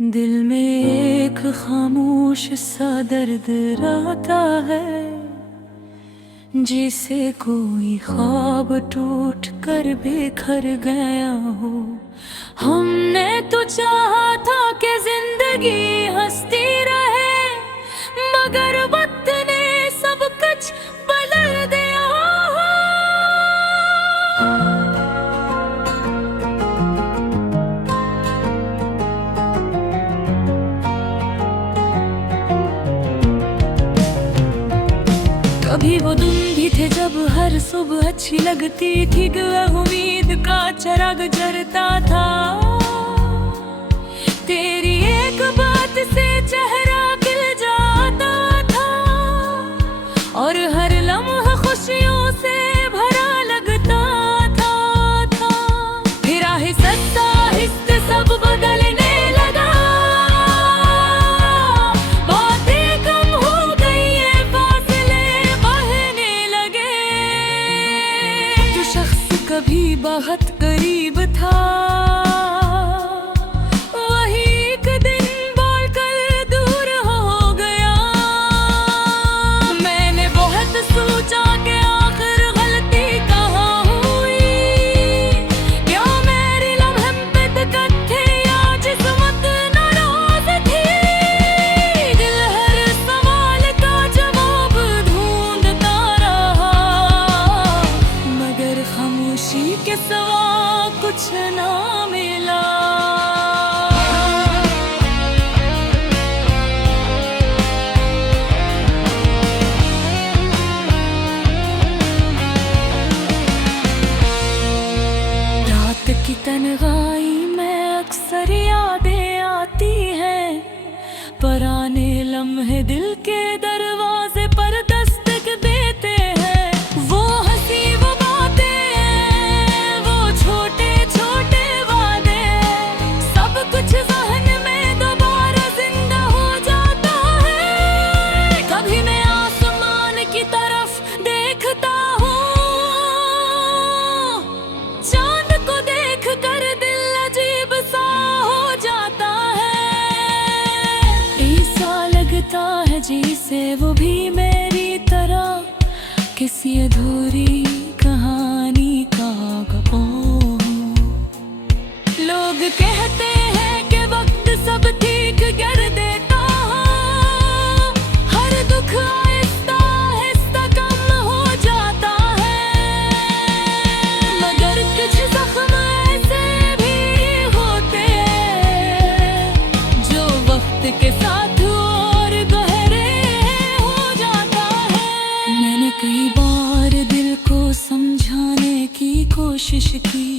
दिल में एक खामोश सा दर्द रहता है, जिसे कोई ख्वाब टूट कर बिखर गया हो। हमने तो चाहा था कि जिंदगी हंसती रहे, मगर वक्त ने सब कुछ बदल दिया हो। कभी वो दिन भी थे जब हर सुबह अच्छी लगती थी, उम्मीद का चिराग जलता था। तेरी एक बात से चेहरा खिल जाता था, और हर लम्हा खुशियों से भरा लगता था। फिर आहिस्ता आहिस्ता सब बदलने लगा, बातें कम हो गई है, फासले बढ़ने लगे। जो शख्स कभी बहुत करीब था, वही एक दिन बोलकर दूर हो गया। मैंने बहुत सोचा कि आखिर गलती कहाँ हुई, क्या मेरी लम्हे पे दिक्कत थे या किस्मत नाराज थी। दिल हर सवाल का जवाब ढूंढता रहा, मगर खामोशी के सिवा कुछ ना मिला। रात की तन्हाई में अक्सर यादें आती हैं, पुराने लम्हे दिल के दरवाजे पर दस्तक देते हैं। वो हंसी वो बातें हैं, वो छोटे छोटे वादे, सब कुछ ज़हन में दोबारा जिंदा हो जाता है। कभी मैं आसमान की तरफ देखता हूँ, चांद को देख कर दिल अजीब सा हो जाता है। ऐसा लगता है जैसे वो भी मेरी तरह किसी अधूरी कहानी का गपो। लोग कहते हैं कि वक्त सब ठीक कर देता, हर दुख आहिस्ता आहिस्ता कम हो जाता है। मगर कुछ जख्म ऐसे भी होते हैं, जो वक्त के साथ और गहरे हो जाता है। मैंने कई बार दिल को समझाने की कोशिश की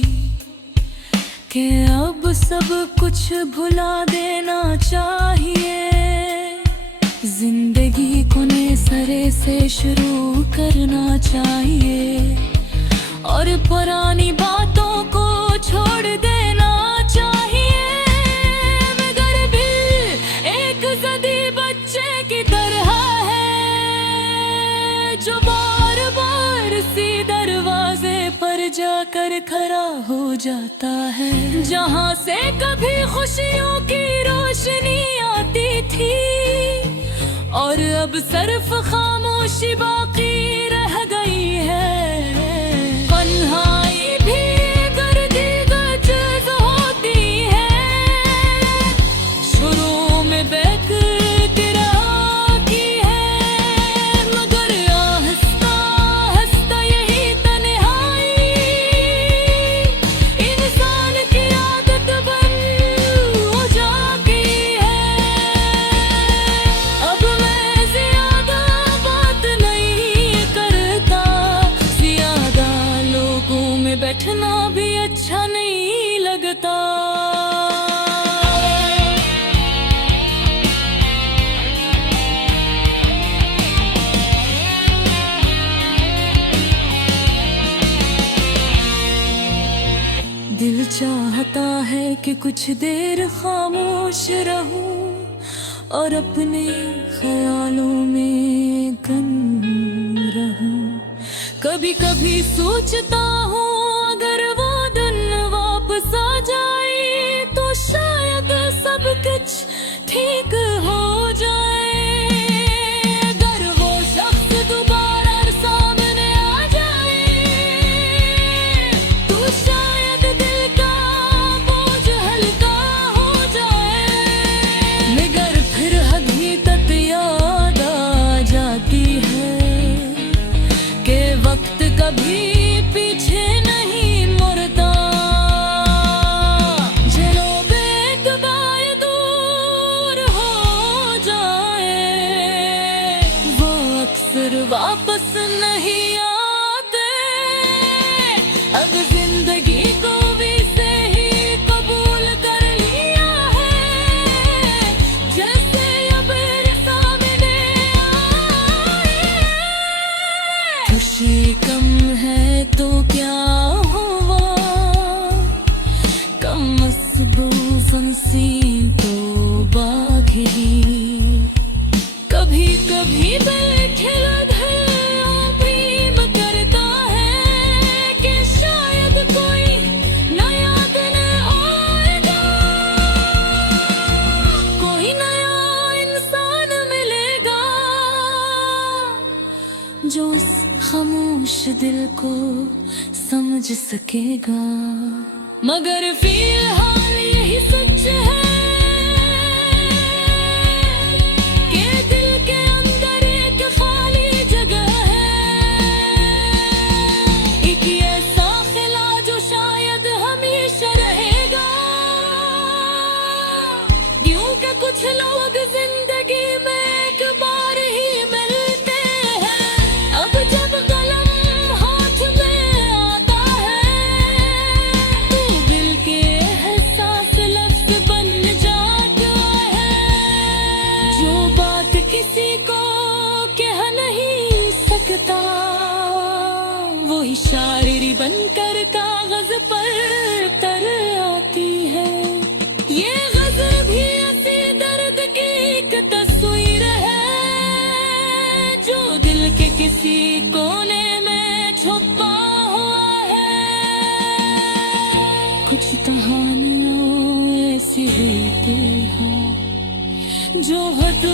कि अब सब कुछ भुला देना चाहिए, जिंदगी को नए सिरे से शुरू करना चाहिए, और पुरानी बातों को छोड़ देना चाहिए। मगर दिल एक ज़दी बच्चे की तरह है, जो बार बार सी दरवाजे पर जाकर खड़ा हो जाता है। जहाँ से कभी खुशियों की रोशनी आती थी, और अब सिर्फ खामोशी बाकी रह गई है। तन्हाई भी गर्दी गजज़ होती है, शुरू में बेक़रार की है, मगर आहिस्ता आहिस्ता यही तन्हाई इंसान की आदत बन जाती है। अब मैं ज़्यादा बात नहीं करता, ज़्यादा लोगों में बैठना भी अच्छा नहीं लगता। दिल चाहता है कि कुछ देर खामोश रहूं, और अपने ख्यालों में गुम रहूं। कभी कभी सोचता हूँ, अगर वो दिन वापस आ जाए तो शायद सब कुछ कुछ ठीक हो जाए, अगर वो शख्स दोबारा सामने आ जाए, तो शायद दिल का बोझ हल्का हो जाए। मगर फिर हकीकत याद आ जाती है कि वक्त कभी पीछे नहीं मुड़ता। चलो बेतबार दूर हो जाए, वो अक्सर वापस नहीं आते। अब जिंदगी को भी से ही कबूल कर लिया है, जैसे अब मेरे सामने आए। खुशी कम है तो क्या हुआ, कम फंसी तो बागी। कभी कभी बैठे भीम करता है कि शायद कोई नया दिन आएगा, कोई नया इंसान मिलेगा जो उस खामोश दिल को समझ सकेगा। मगर फिलहाल यही सच है कि दिल के अंदर एक खाली जगह है, एक ऐसा खिला जो शायद हमेशा रहेगा। क्योंकि कुछ लोग जिंदगी में एक बार ही मिलते हैं। अब जब कलम हाथ में आता है, तो दिल के एहसास लफ्ज बन जाता है। जो बात किसी को कह नहीं सकता, वो शायरी बनकर कागज पर तर आती है। ये गज़ल भी ऐसी दर्द की एक तस्वीर है, जो दिल के किसी कोने में छुपा हुआ है। कुछ कहानियाँ ऐसी होती हैं जो हद